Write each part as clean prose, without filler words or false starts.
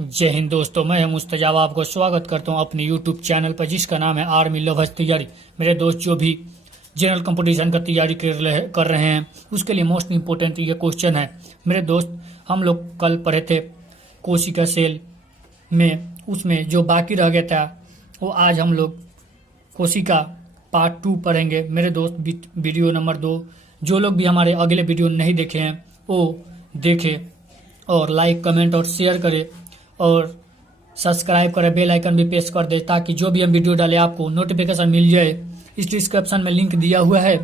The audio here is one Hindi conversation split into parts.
जय हिंद दोस्तों, मैं मुस्तजाब आपको स्वागत करता हूं अपने यूट्यूब चैनल पर जिसका नाम है आर्मी लवर्स तैयारी। मेरे दोस्त जो भी जनरल कंपटीशन का तैयारी कर रहे हैं उसके लिए मोस्ट इम्पोर्टेंट ये क्वेश्चन है। मेरे दोस्त, हम लोग कल पढ़े थे कोशिका सेल में, उसमें जो बाकी रह गया था वो आज हम लोग कोशिका पार्ट 2 पढ़ेंगे। मेरे दोस्त, वीडियो नंबर 2 जो लोग भी हमारे अगले वीडियो नहीं देखे हैं वो देखें और लाइक कमेंट और शेयर करें और सब्सक्राइब करें, बेल आइकन भी प्रेस कर दे ताकि जो भी हम वीडियो डालें आपको नोटिफिकेशन मिल जाए। इस डिस्क्रिप्शन में लिंक दिया हुआ है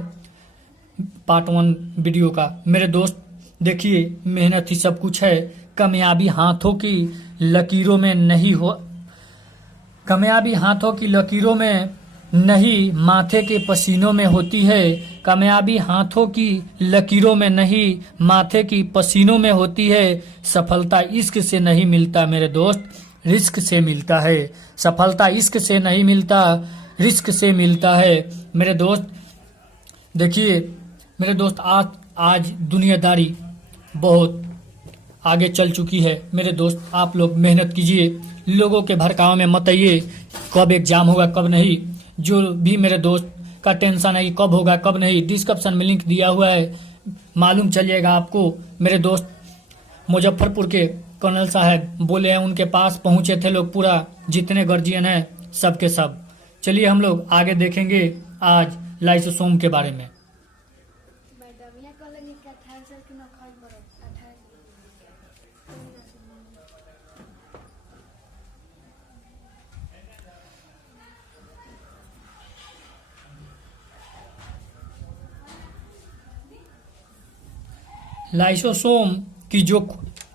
पार्ट 1 वीडियो का। मेरे दोस्त देखिए, मेहनत ही सब कुछ है, कामयाबी हाथों की लकीरों में नहीं हो, कामयाबी हाथों की लकीरों में नहीं माथे के पसीनों में होती है। कामयाबी हाथों की लकीरों में नहीं माथे की पसीनों में होती है। सफलता इश्क से नहीं मिलता मेरे दोस्त, रिस्क से मिलता है। सफलता इश्क से नहीं मिलता, रिस्क से मिलता है। मेरे दोस्त देखिए, मेरे दोस्त आज दुनियादारी बहुत आगे चल चुकी है। मेरे दोस्त, आप लोग मेहनत कीजिए, लोगों के भड़काव में मत आइए कब एग्जाम होगा कब नहीं। जो भी मेरे दोस्त का टेंशन है कि कब होगा कब नहीं, डिस्क्रिप्शन में लिंक दिया हुआ है, मालूम चल जाएगा आपको। मेरे दोस्त, मुजफ्फरपुर के कर्नल साहब बोले हैं, उनके पास पहुंचे थे लोग, पूरा जितने गार्जियन हैं सब के सब। चलिए हम लोग आगे देखेंगे आज लाइसोसोम के बारे में। लाइसोसोम की जो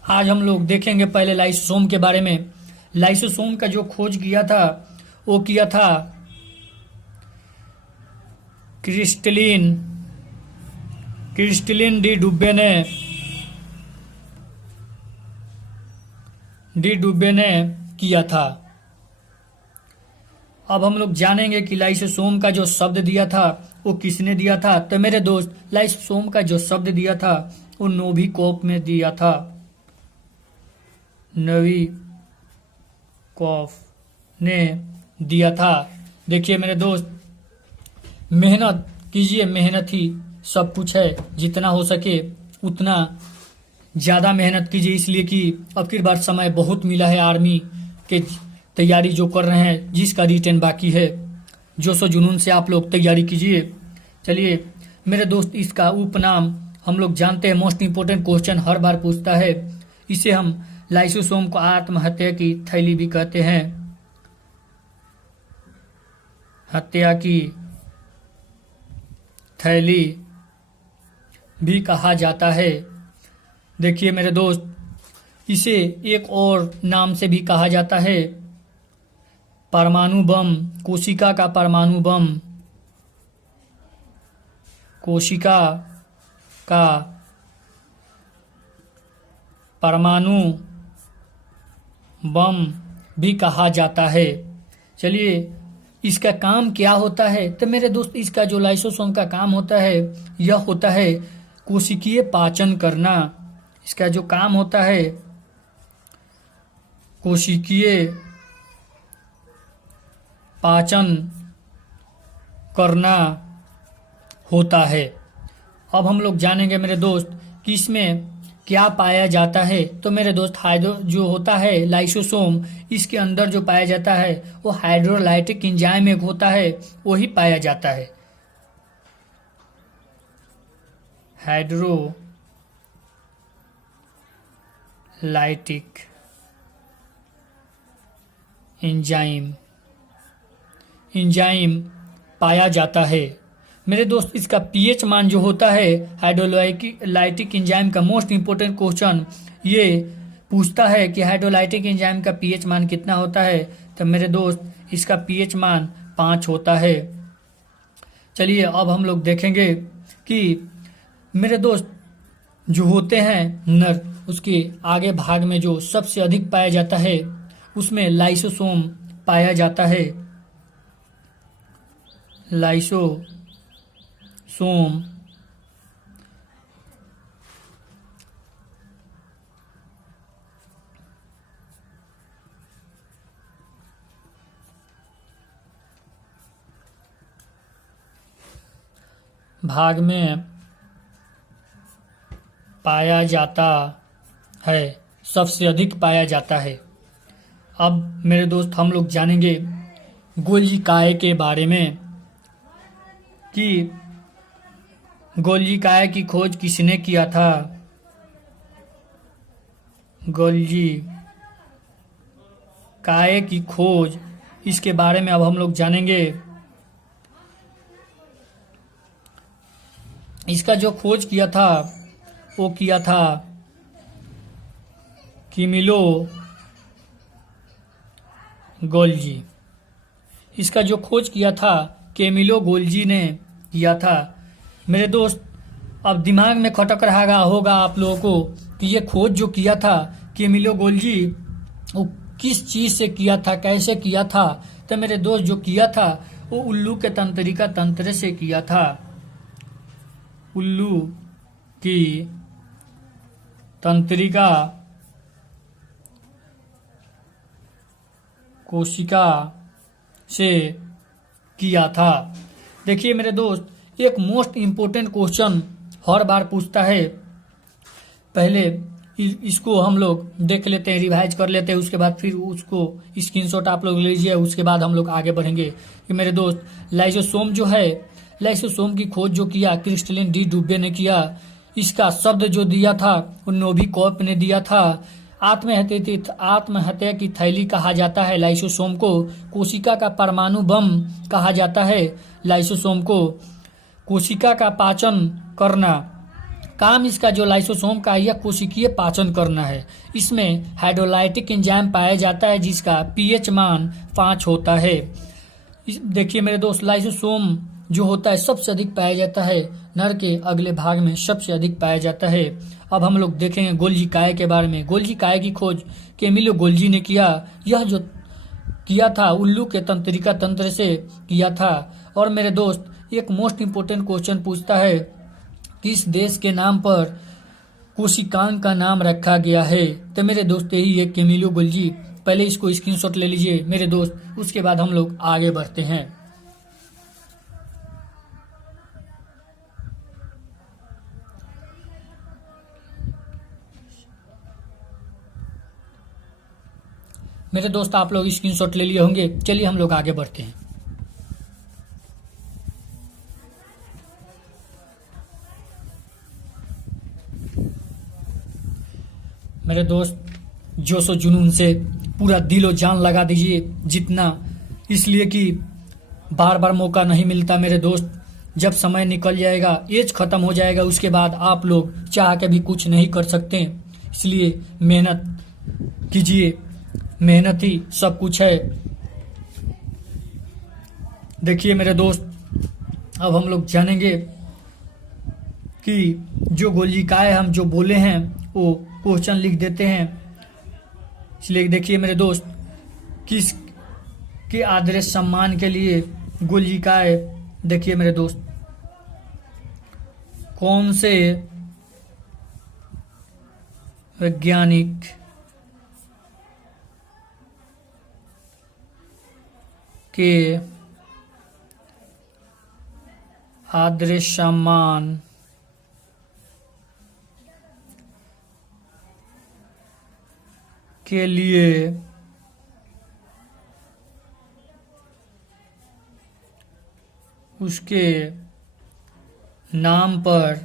आज हम लोग देखेंगे, पहले लाइसोसोम के बारे में। लाइसोसोम का जो खोज किया था वो किया था क्रिस्टलिन डी डुब्बे ने किया था। अब हम लोग जानेंगे कि लाइसोसोम का जो शब्द दिया था वो किसने दिया था। तो मेरे दोस्त, लाइसोसोम का जो शब्द दिया था वो नोविकोव में दिया था। नोविकोव ने दिया था। देखिए मेरे दोस्त, मेहनत कीजिए, मेहनत ही सब कुछ है। जितना हो सके उतना ज़्यादा मेहनत कीजिए, इसलिए कि अब की बार समय बहुत मिला है आर्मी के तैयारी जो कर रहे हैं, जिसका रिटर्न बाकी है। जोशो जुनून से आप लोग तैयारी कीजिए। चलिए मेरे दोस्त, इसका उपनाम हम लोग जानते हैं, मोस्ट इम्पोर्टेंट क्वेश्चन हर बार पूछता है। इसे हम लाइसोसोम को आत्महत्या की थैली भी कहते हैं, हत्या की थैली भी कहा जाता है। देखिए मेरे दोस्त, इसे एक और नाम से भी कहा जाता है, परमाणु बम। कोशिका का परमाणु बम, कोशिका का परमाणु बम भी कहा जाता है। चलिए, इसका काम क्या होता है। तो मेरे दोस्त, इसका जो लाइसोसोम का काम होता है यह होता है कोशिकीय पाचन करना। इसका जो काम होता है कोशिकीय पाचन करना होता है। अब हम लोग जानेंगे मेरे दोस्त कि इसमें क्या पाया जाता है। तो मेरे दोस्त, जो होता है लाइसोसोम, इसके अंदर जो पाया जाता है वो हाइड्रोलाइटिक एंजाइम एक होता है, वही पाया जाता है। हाइड्रोलाइटिक एंजाइम पाया जाता है। मेरे दोस्त, इसका पीएच मान जो होता है, हाइड्रोलाइटिक एंजाइम का मोस्ट इंपोर्टेंट क्वेश्चन ये पूछता है कि हाइड्रोलाइटिक एंजाइम का पीएच मान कितना होता है। तो मेरे दोस्त, इसका पीएच मान 5 होता है। चलिए अब हम लोग देखेंगे कि मेरे दोस्त जो होते हैं नर, उसके आगे भाग में जो सबसे अधिक पाया जाता है उसमें लाइसोसोम पाया जाता है। लाइसोसोम भाग में पाया जाता है, सबसे अधिक पाया जाता है। अब मेरे दोस्त हम लोग जानेंगे गोल्जी काय के बारे में कि गोल्जी काय की खोज किसने किया था। गोल्जी काय की खोज, इसके बारे में अब हम लोग जानेंगे। इसका जो खोज किया था वो किया था कैमिलो गोल्जी। इसका जो खोज किया था कैमिलो गोल्जी ने किया था। मेरे दोस्त अब दिमाग में खटक रहा होगा आप लोगों को कि ये खोज जो किया था कैमिलो गोल्जी वो किस चीज से किया था, कैसे किया था। तो मेरे दोस्त जो किया था वो उल्लू के तंत्रिका तंत्र से किया था। उल्लू की तंत्रिका कोशिका से किया था। देखिए मेरे दोस्त, एक मोस्ट इम्पोर्टेंट क्वेश्चन हर बार पूछता है। पहले इसको हम लोग देख लेते हैं, रिवाइज कर लेते हैं, उसके बाद फिर उसको स्क्रीनशॉट आप लोग लीजिए, उसके बाद हम लोग आगे बढ़ेंगे। कि मेरे दोस्त लाइसोसोम जो है, लाइसोसोम की खोज जो किया क्रिस्टलिन डी डुब्बे ने किया। इसका शब्द जो दिया था वो नोविकोव ने दिया था। आत्महत्या की थैली कहा जाता है लाइसोसोम को। कोशिका का परमाणु बम कहा जाता है लाइसोसोम को। कोशिका का पाचन करना, काम इसका जो लाइसोसोम का यह कोशिकीय पाचन करना है। इसमें हाइड्रोलाइटिक एंजाइम पाया जाता है जिसका पीएच मान 5 होता है। देखिए मेरे दोस्त, लाइसोसोम जो होता है सबसे अधिक पाया जाता है नर के अगले भाग में, सबसे अधिक पाया जाता है। अब हम लोग देखेंगे गोल्जी काय के बारे में। गोल्जी काय की खोज कैमिलो गोल्जी ने किया। यह जो किया था उल्लू के तंत्रिका तंत्र से किया था। और मेरे दोस्त एक मोस्ट इम्पोर्टेंट क्वेश्चन पूछता है, किस देश के नाम पर कोशिकांग का नाम रखा गया है। तो मेरे दोस्त यही है कैमिलो गोल्जी। पहले इसको स्क्रीनशॉट ले लीजिए मेरे दोस्त, उसके बाद हम लोग आगे बढ़ते हैं। मेरे दोस्त आप लोग स्क्रीनशॉट ले लिए होंगे, चलिए हम लोग आगे बढ़ते हैं। मेरे दोस्त जोशो जुनून से पूरा दिलो जान लगा दीजिए जितना, इसलिए कि बार बार मौका नहीं मिलता मेरे दोस्त। जब समय निकल जाएगा, एज खत्म हो जाएगा, उसके बाद आप लोग चाह के भी कुछ नहीं कर सकते। इसलिए मेहनत कीजिए, मेहनत ही सब कुछ है। देखिए मेरे दोस्त, अब हम लोग जानेंगे कि जो गोल्जी काय हम जो बोले हैं वो क्वेश्चन लिख देते हैं। इसलिए देखिए मेरे दोस्त, किस के आदर्श सम्मान के लिए गोल्जी काय, देखिए मेरे दोस्त, कौन से वैज्ञानिक के आदर्श सम्मान के लिए उसके नाम पर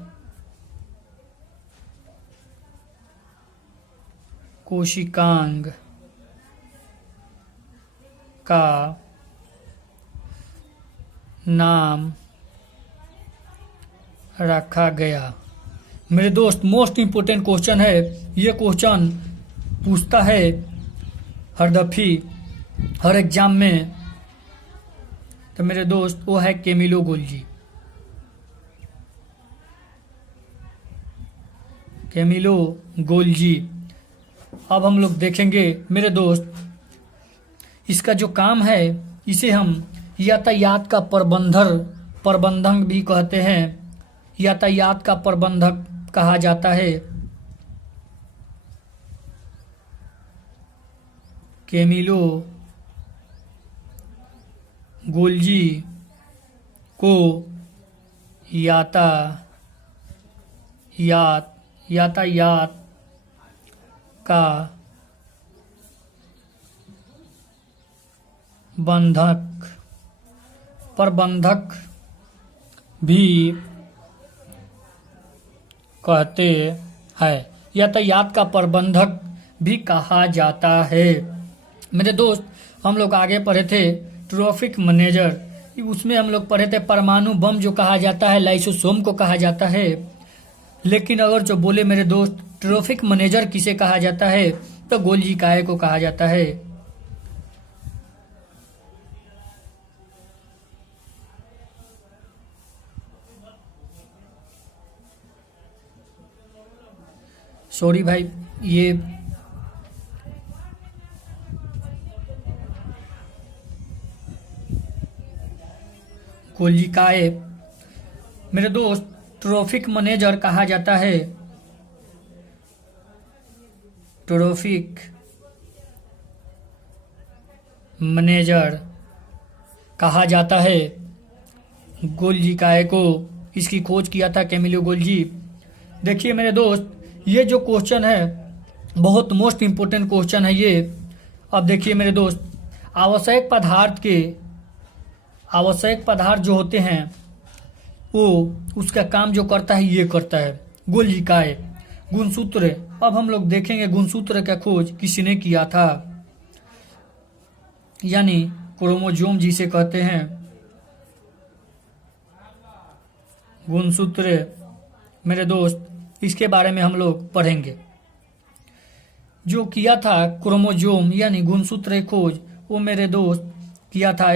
कोशिकांग का नाम रखा गया। मेरे दोस्त मोस्ट इम्पोर्टेंट क्वेश्चन है, ये क्वेश्चन पूछता है हर दफी हर एग्जाम में। तो मेरे दोस्त वो है कैमिलो गोल्जी। Camillo Golgi. अब हम लोग देखेंगे मेरे दोस्त, इसका जो काम है इसे हम यातायात का प्रबंधक भी कहते हैं। यातायात का प्रबंधक कहा जाता है। कैमिलो गोल्जी को यातायात का प्रबंधक भी कहते हैं। यातायात का प्रबंधक भी कहा जाता है। मेरे दोस्त, हम लोग आगे पढ़े थे ट्रैफिक मैनेजर, उसमें हम लोग पढ़े थे परमाणु बम जो कहा जाता है लाइसोसोम को कहा जाता है। लेकिन अगर जो बोले मेरे दोस्त ट्रैफिक मैनेजर किसे कहा जाता है, तो गोल्जी काय को कहा जाता है। सॉरी भाई, ये गोल्जी काय मेरे दोस्त ट्रैफिक मैनेजर कहा जाता है। ट्रैफिक मैनेजर कहा जाता है गोल्जी काय को। इसकी खोज किया था कैमिलो गोल्जी। देखिए मेरे दोस्त, ये जो क्वेश्चन है बहुत मोस्ट इम्पोर्टेंट क्वेश्चन है ये। अब देखिए मेरे दोस्त, आवश्यक पदार्थ जो होते हैं वो उसका काम जो करता है ये करता है गोल्जी काय। गुणसूत्र, अब हम लोग देखेंगे गुणसूत्र का खोज किसने किया था, यानी क्रोमोसोम जिसे कहते हैं। गुणसूत्र मेरे दोस्त, इसके बारे में हम लोग पढ़ेंगे। जो किया था क्रोमोसोम यानी गुणसूत्र खोज, वो मेरे दोस्त किया था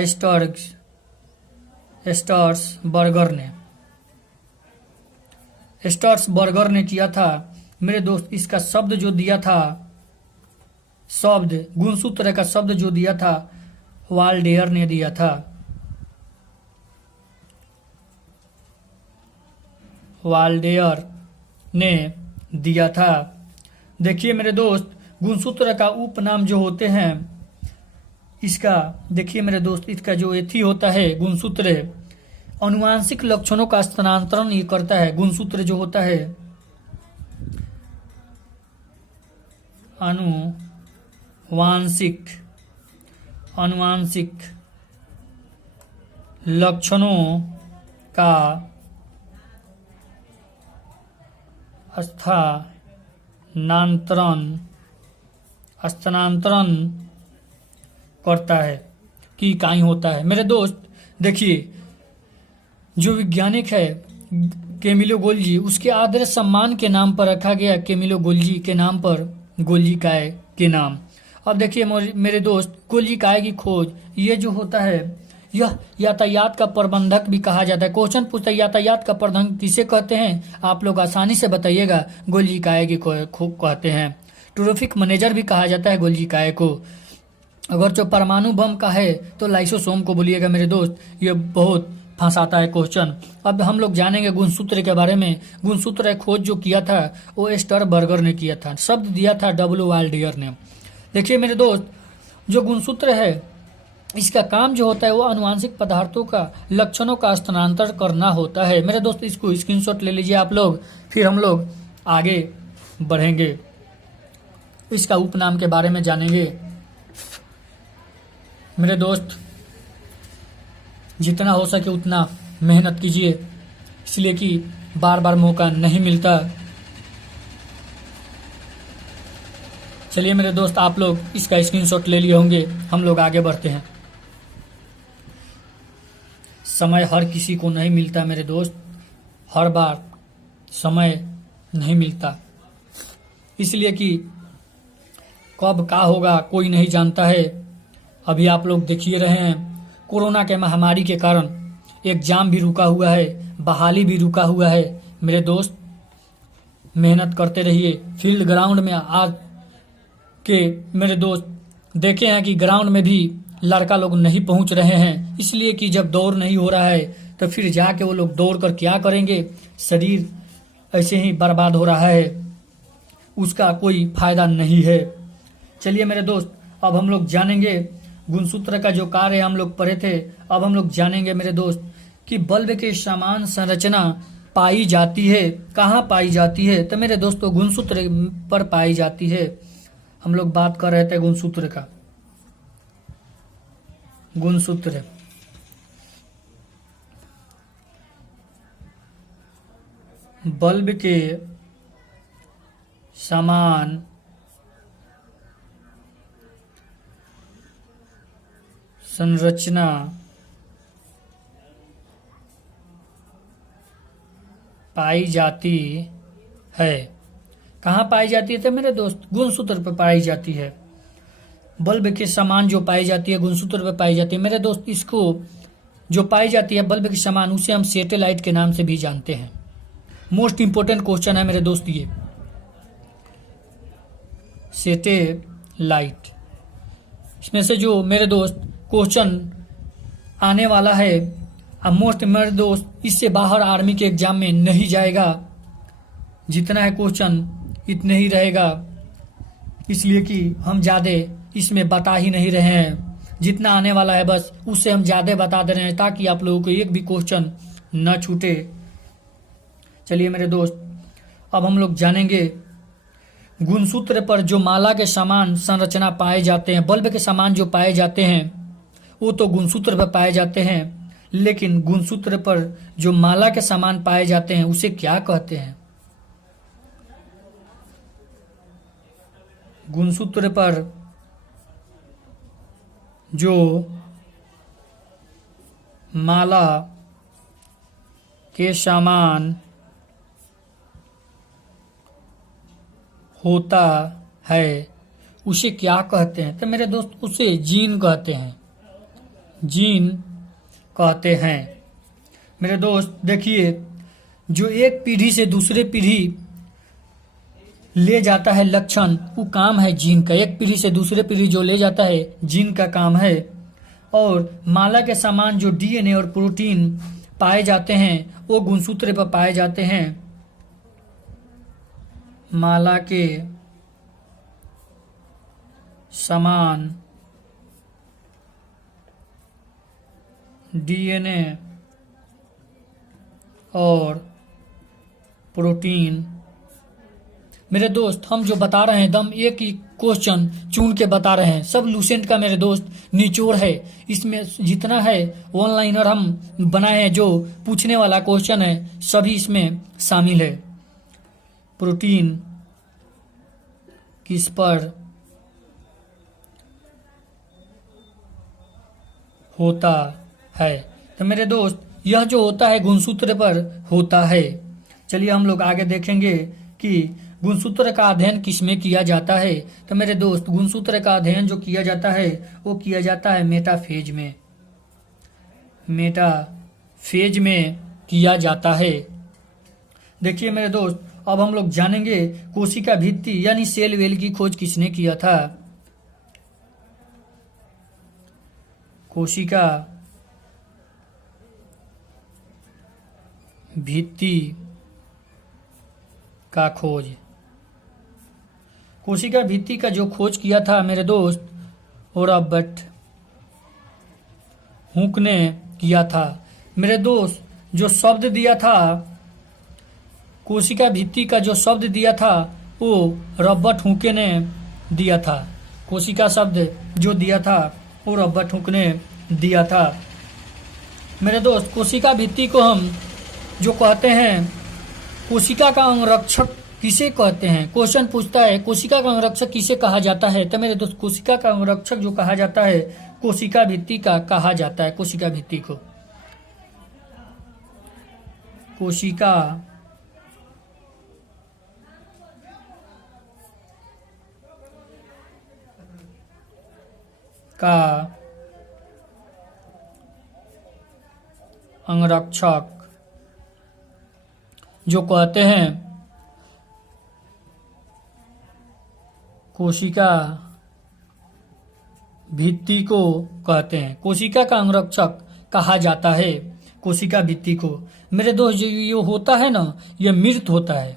स्टर्सबर्गर ने किया था। मेरे दोस्त, इसका शब्द जो दिया था, गुणसूत्र का शब्द जो दिया था वाल्डेयर ने दिया था। वाल्डेयर ने दिया था। देखिए मेरे दोस्त, गुणसूत्र का उपनाम जो होते हैं, इसका देखिए मेरे दोस्त, इसका जो एथी होता है गुणसूत्र, अनुवांशिक लक्षणों का स्थानांतरण ये करता है। गुणसूत्र जो होता है अनुवांशिक लक्षणों का स्थानांतरण करता है कि इकाई होता है। मेरे दोस्त देखिए, जो वैज्ञानिक है कैमिलो गोल्जी, उसके आदर सम्मान के नाम पर रखा गया कैमिलो गोल्जी के नाम पर गोल्जी काय के नाम। अब देखिए मेरे दोस्त, गोल्जी काय की खोज ये जो होता है, यह यातायात का प्रबंधक भी कहा जाता है। क्वेश्चन पूछता है यातायात का प्रबंधक किसे कहते हैं, आप लोग आसानी से बताइएगा। गोल्जी काय की कहते हैं। ट्रैफिक मैनेजर भी कहा जाता है गोल्जी काय को। अगर जो परमाणु बम का है तो लाइसोसोम को बोलिएगा मेरे दोस्त। ये बहुत फंसाता है क्वेश्चन। अब हम लोग जानेंगे गुणसूत्र के बारे में। गुणसूत्र खोज जो किया था वो स्टर्सबर्गर ने किया था। शब्द दिया था वाल्डेयर ने। देखिए मेरे दोस्त, जो गुणसूत्र है इसका काम जो होता है वो अनुवांशिक पदार्थों का लक्षणों का स्थानांतरण करना होता है। मेरे दोस्त, इसको स्क्रीनशॉट ले लीजिए आप लोग, फिर हम लोग आगे बढ़ेंगे, इसका उपनाम के बारे में जानेंगे। मेरे दोस्त, जितना हो सके उतना मेहनत कीजिए, इसलिए कि बार बार मौका नहीं मिलता। चलिए मेरे दोस्त, आप लोग इसका स्क्रीनशॉट ले लिए होंगे। हम लोग आगे बढ़ते हैं। समय हर किसी को नहीं मिलता मेरे दोस्त, हर बार समय नहीं मिलता, इसलिए कि कब क्या होगा कोई नहीं जानता है। अभी आप लोग देखिए रहे हैं, कोरोना के महामारी के कारण एग्जाम भी रुका हुआ है, बहाली भी रुका हुआ है। मेरे दोस्त, मेहनत करते रहिए। फील्ड ग्राउंड में आज के मेरे दोस्त देखे हैं कि ग्राउंड में भी लड़का लोग नहीं पहुंच रहे हैं, इसलिए कि जब दौड़ नहीं हो रहा है तो फिर जाके वो लोग दौड़ कर क्या करेंगे। शरीर ऐसे ही बर्बाद हो रहा है, उसका कोई फायदा नहीं है। चलिए मेरे दोस्त, अब हम लोग जानेंगे गुणसूत्र का जो कार्य हम लोग पढ़े थे। अब हम लोग जानेंगे मेरे दोस्त कि बल्ब के समान संरचना पाई जाती है। कहाँ पाई जाती है? तो मेरे दोस्तों गुणसूत्र पर पाई जाती है। हम लोग बात कर रहे थे गुणसूत्र का। गुणसूत्र बल्ब के समान संरचना पाई जाती है। कहाँ पाई जाती है? तो मेरे दोस्त गुणसूत्र पर पाई जाती है। बल्ब के समान जो पाई जाती है गुणसूत्र पर पाई जाती है। मेरे दोस्त इसको जो पाई जाती है बल्ब के समान, उसे हम सैटेलाइट के नाम से भी जानते हैं। मोस्ट इंपोर्टेंट क्वेश्चन है मेरे दोस्त ये, सैटेलाइट। इसमें से जो मेरे दोस्त क्वेश्चन आने वाला है, अब मोस्ट मेरे दोस्त इससे बाहर आर्मी के एग्जाम में नहीं जाएगा। जितना है क्वेश्चन इतने ही रहेगा, इसलिए कि हम ज़्यादा इसमें बता ही नहीं रहे हैं। जितना आने वाला है बस उससे हम ज़्यादा बता दे रहे हैं ताकि आप लोगों को एक भी क्वेश्चन न छूटे। चलिए मेरे दोस्त, अब हम लोग जानेंगे गुणसूत्र पर जो माला के समान संरचना पाए जाते हैं, बल्ब के समान जो पाए जाते हैं वो तो गुणसूत्र पर पाए जाते हैं, लेकिन गुणसूत्र पर जो माला के समान पाए जाते हैं उसे क्या कहते हैं? गुणसूत्र पर जो माला के समान होता है उसे क्या कहते हैं? तो मेरे दोस्त उसे जीन कहते हैं। जीन कहते हैं। मेरे दोस्त देखिए, जो एक पीढ़ी से दूसरे पीढ़ी ले जाता है लक्षण, वो काम है जीन का। एक पीढ़ी से दूसरे पीढ़ी जो ले जाता है जीन का काम है। और माला के समान जो डीएनए और प्रोटीन पाए जाते हैं वो गुणसूत्र पर पाए जाते हैं। माला के समान डीएनए और प्रोटीन। मेरे दोस्त हम जो बता रहे हैं एकदम एक ही क्वेश्चन चुन के बता रहे हैं, सब लूसेंट का मेरे दोस्त निचोड़ है। इसमें जितना है ऑनलाइनर हम बनाए हैं, जो पूछने वाला क्वेश्चन है सभी इसमें शामिल है। प्रोटीन किस पर होता है? तो मेरे दोस्त यह जो होता है गुणसूत्र पर होता है। चलिए हम लोग आगे देखेंगे कि गुणसूत्र का अध्ययन किसमें किया जाता है। तो मेरे दोस्त गुणसूत्र का अध्ययन जो किया जाता है वो किया जाता है मेटाफेज में। मेटाफेज में किया जाता है। देखिए मेरे दोस्त, अब हम लोग जानेंगे कोशिका भित्ति यानी सेल वेल की खोज किसने किया था। कोशिका भित्ति का खोज, कोशिका भित्ति का जो खोज किया था मेरे दोस्त रॉबर्ट हुक ने किया था। मेरे दोस्त जो शब्द दिया था, कोशिका भित्ति का जो शब्द दिया था वो रॉबर्ट हुक ने दिया था। कोशिका शब्द जो दिया था वो रॉबर्ट हुक ने दिया था। मेरे दोस्त कोशिका भित्ति को हम जो कहते हैं, कोशिका का अंगरक्षक किसे कहते हैं? क्वेश्चन पूछता है कोशिका का अंगरक्षक किसे कहा जाता है? तो मेरे दोस्त कोशिका का अंगरक्षक जो कहा जाता है कोशिका भित्ति का कहा जाता है। कोशिका भित्ति को कोशिका का अंगरक्षक जो कहते हैं, कोशिका भित्ति को कहते हैं। कोशिका का अंगरक्षक कहा जाता है कोशिका भित्ति को। मेरे दोस्त जो ये होता है ना, ये मृत होता है।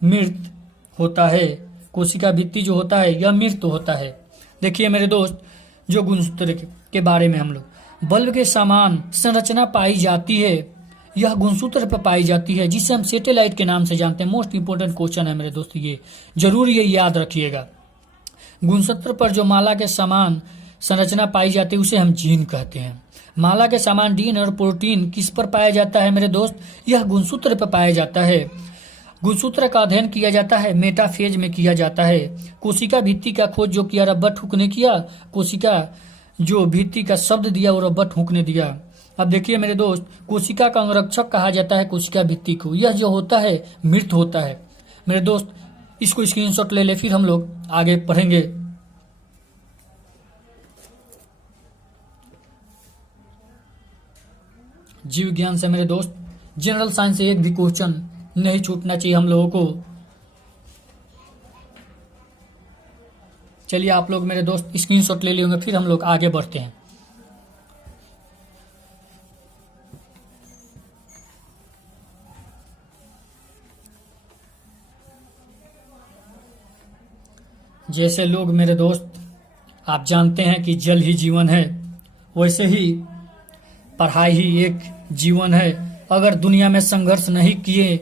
मृत होता है कोशिका भित्ति जो होता है यह मृत होता है। देखिए मेरे दोस्त, जो गुणसूत्र के बारे में हम लोग बल्ब के समान संरचना पाई जाती है, यह गुणसूत्र पर पाई जाती है, जिसे हम सैटेलाइट के नाम से जानते हैं। मोस्ट इंपोर्टेंट क्वेश्चन है मेरे दोस्त, ये जरूर ये याद रखिएगा। गुणसूत्र पर जो माला के समान संरचना पाई जाती है उसे हम जीन कहते हैं। माला के समान डीएनए और प्रोटीन किस पर पाया जाता है मेरे दोस्त? यह गुणसूत्र पर पाया जाता है। गुणसूत्र का अध्ययन किया जाता है मेटाफेज में किया जाता है। कोशिका भित्ति का खोज जो किया रॉबर्ट हुक ने किया, कोशिका जो भित्ति का शब्द दिया वो रॉबर्ट हुक ने दिया। अब देखिए मेरे दोस्त, कोशिका का अंगरक्षक कहा जाता है कोशिका भित्ति को। यह जो होता है मृत होता है मेरे दोस्त। इसको स्क्रीनशॉट ले ले, फिर हम लोग आगे पढ़ेंगे। जीव विज्ञान से मेरे दोस्त, जनरल साइंस से एक भी क्वेश्चन नहीं छूटना चाहिए हम लोगों को। चलिए आप लोग मेरे दोस्त स्क्रीनशॉट ले लिए होंगे, फिर हम लोग आगे बढ़ते हैं। जैसे लोग मेरे दोस्त आप जानते हैं कि जल ही जीवन है, वैसे ही पढ़ाई ही एक जीवन है। अगर दुनिया में संघर्ष नहीं किए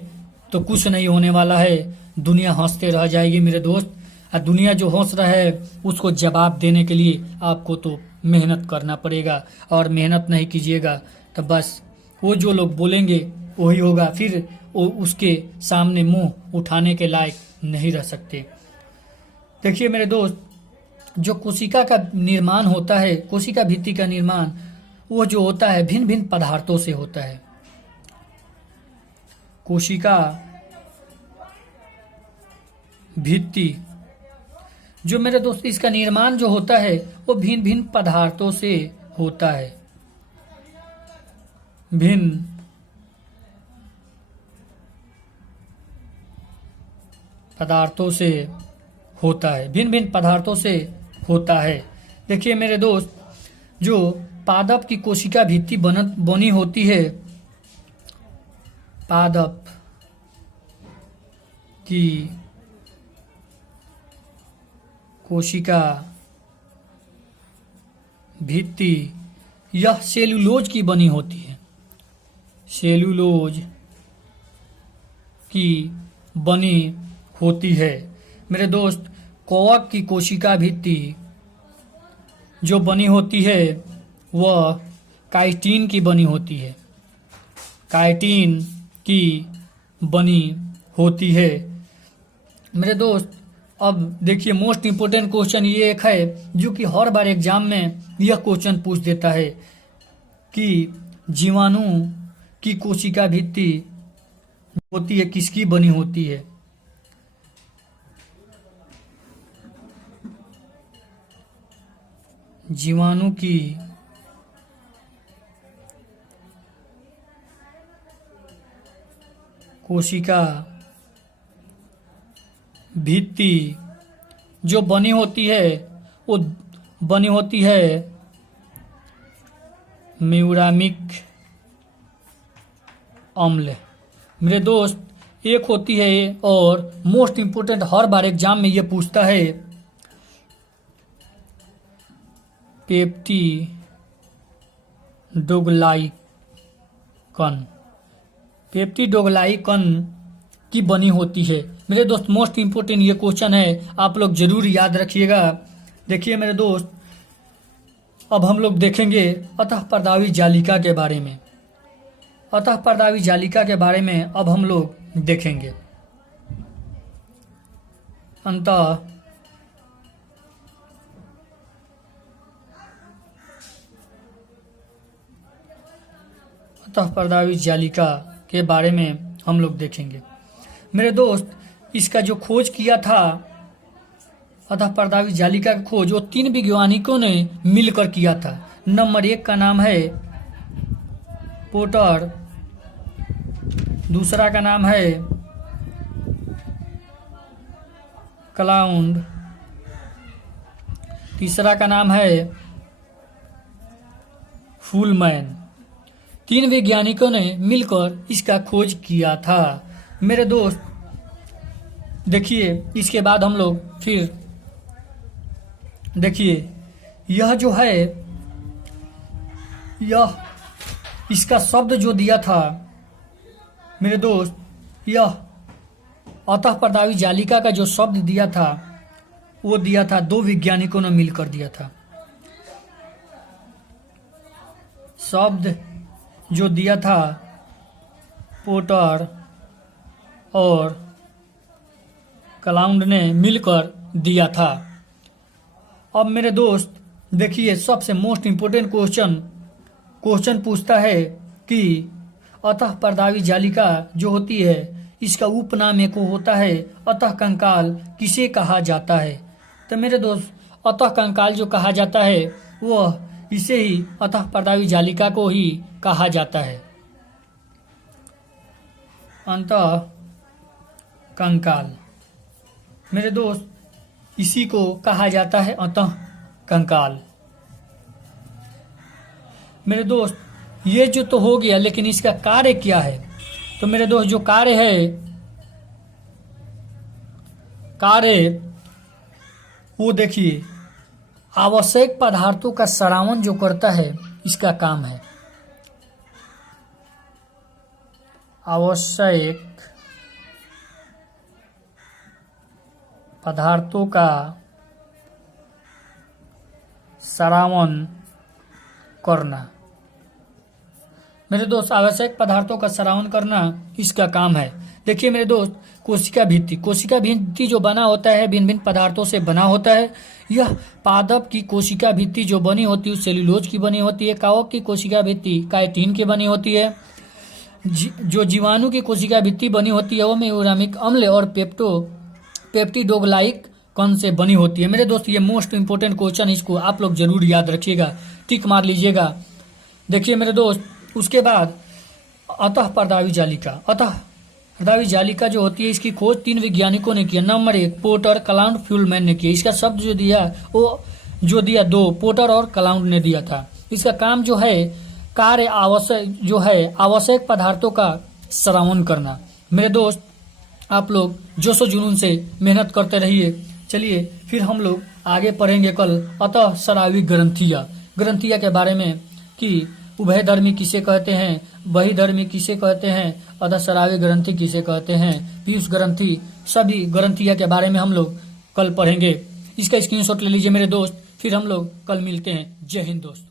तो कुछ नहीं होने वाला है। दुनिया हंसते रह जाएगी मेरे दोस्त, और दुनिया जो हंस रहा है उसको जवाब देने के लिए आपको तो मेहनत करना पड़ेगा। और मेहनत नहीं कीजिएगा तो बस वो जो लोग बोलेंगे वही होगा, फिर वो उसके सामने मुंह उठाने के लायक नहीं रह सकते। देखिए मेरे दोस्त, जो कोशिका का निर्माण होता है, कोशिका भित्ति का निर्माण, वो जो होता है भिन्न भिन्न पदार्थों से होता है। कोशिका भित्ति जो मेरे दोस्त, इसका निर्माण जो होता है वो भिन्न भिन्न पदार्थों से होता है। भिन्न पदार्थों से होता है, भिन्न भिन्न पदार्थों से होता है। देखिए मेरे दोस्त, जो पादप की कोशिका भित्ति बनी होती है, पादप की कोशिका भित्ति यह सेलुलोज की बनी होती है। सेलुलोज की बनी होती है मेरे दोस्त। कवक की कोशिका भित्ति जो बनी होती है वह काइटिन की बनी होती है। काइटिन की बनी होती है मेरे दोस्त। अब देखिए मोस्ट इंपोर्टेंट क्वेश्चन ये एक है जो कि हर बार एग्जाम में यह क्वेश्चन पूछ देता है कि जीवाणु की कोशिका भित्ति होती है किसकी बनी होती है? जीवाणु की कोशिका भित्ति जो बनी होती है वो बनी होती है म्यूरामिक अम्ल मेरे दोस्त, एक होती है। और मोस्ट इंपोर्टेंट हर बार एग्जाम में ये पूछता है पेप्टिडोग्लाइकन। पेप्टिडोग्लाइकन की बनी होती है मेरे दोस्त। मोस्ट इंपोर्टेंट ये क्वेश्चन है, आप लोग जरूर याद रखिएगा। देखिए मेरे दोस्त, अब हम लोग देखेंगे अतः पर्दावी जालिका के बारे में। अतः पर्दावी जालिका के बारे में अब हम लोग देखेंगे। अतः पर्दावी जालिका के बारे में हम लोग देखेंगे मेरे दोस्त। इसका जो खोज किया था अतः पर्दावी जालिका का खोज वो 3 वैज्ञानिकों ने मिलकर किया था। नंबर 1 का नाम है पोटर, दूसरा का नाम है क्लाउड, तीसरा का नाम है फुलमैन। 3 वैज्ञानिकों ने मिलकर इसका खोज किया था मेरे दोस्त। देखिए इसके बाद हम लोग फिर देखिए यह जो है यह इसका शब्द जो दिया था मेरे दोस्त, यह अतः परदावी जालिका का जो शब्द दिया था वो दिया था दो वैज्ञानिकों ने मिलकर दिया था। शब्द जो दिया था पोर्टर और क्लाउड ने मिलकर दिया था। अब मेरे दोस्त देखिए, सबसे मोस्ट इम्पोर्टेंट क्वेश्चन पूछता है कि अतः परदावी जालिका जो होती है इसका उपनाम एक होता है अतः कंकाल, किसे कहा जाता है? तो मेरे दोस्त अतः कंकाल जो कहा जाता है वह इसे ही अतः परदावी जालिका को ही कहा जाता है। अंतः कंकाल मेरे दोस्त इसी को कहा जाता है अतः कंकाल। मेरे दोस्त ये जो तो हो गया, लेकिन इसका कार्य क्या है? तो मेरे दोस्त जो कार्य वो देखिए, आवश्यक पदार्थों का सरावन जो करता है इसका काम है। आवश्यक पदार्थों का सरावन करना। मेरे दोस्त आवश्यक पदार्थों का सरावन करना इसका काम है। देखिए मेरे दोस्त, कोशिका भित्ति जो बना होता है भिन्न भिन्न पदार्थों से बना होता है। यह पादप की कोशिका भित्ति जो बनी होती है सेल्यूलोज की बनी होती है। कवक की कोशिका भित्ति काइटिन की बनी होती है। जो जीवाणु की कोशिका भित्ति बनी होती है वो में यूरामिक अम्ल और पेप्टिडोग्लाइक कण से बनी होती है। मेरे दोस्त ये मोस्ट इंपोर्टेंट क्वेश्चन, इसको आप लोग जरूर याद रखिएगा, टिक मार लीजिएगा। देखिए मेरे दोस्त, उसके बाद अतः परदावी जालिका जो होती है इसकी खोज 3 वैज्ञानिकों ने किया। नंबर 1 पोर्टर, क्लाउड, फ्यूलमैन ने किया। इसका शब्द जो दिया वो जो दिया 2 पोर्टर और क्लाउड ने दिया था। इसका काम जो है कार्य आवश्यक पदार्थों का सरावन करना। मेरे दोस्त आप लोग जोशो जुनून से मेहनत करते रहिए। चलिए फिर हम लोग आगे पढ़ेंगे कल अतः स्रावी ग्रंथिया के बारे में कि उभयधर्मी किसे कहते हैं, बहिधर्मी किसे कहते हैं, अतः स्रावी ग्रंथि किसे कहते हैं, पीयूष ग्रंथि, सभी ग्रंथिया के बारे में हम लोग कल पढ़ेंगे। इसका स्क्रीनशॉट ले लीजिए मेरे दोस्त। फिर हम लोग कल मिलते हैं। जय हिंद दोस्त।